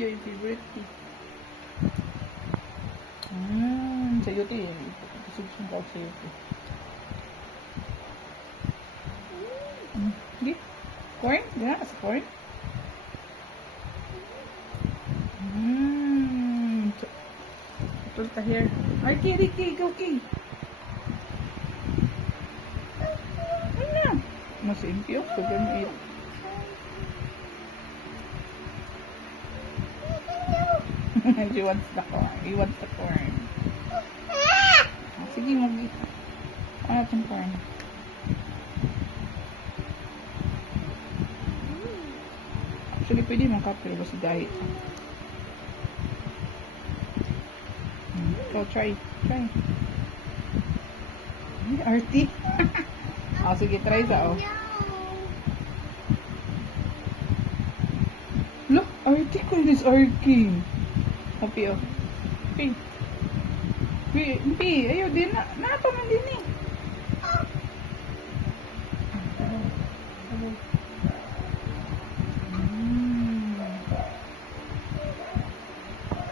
Your favorite tea. Sa'yo to eh. Isusun ko sa'yo to. Sige. Corn? Gana ka sa corn? Ito ka here. Ay, Ricky, go, Kay. Ano? Mas impyo. Sobrang mait. She wants the corn. He wants the corn. Sige, ano itong corn? Actually, pwede mong kape. Basta diet. So, try. Try. Ay, arty. Oh, sige, try sa, oh. Look, arty ko this arty. Happy, oh. Happy. Happy, ayaw,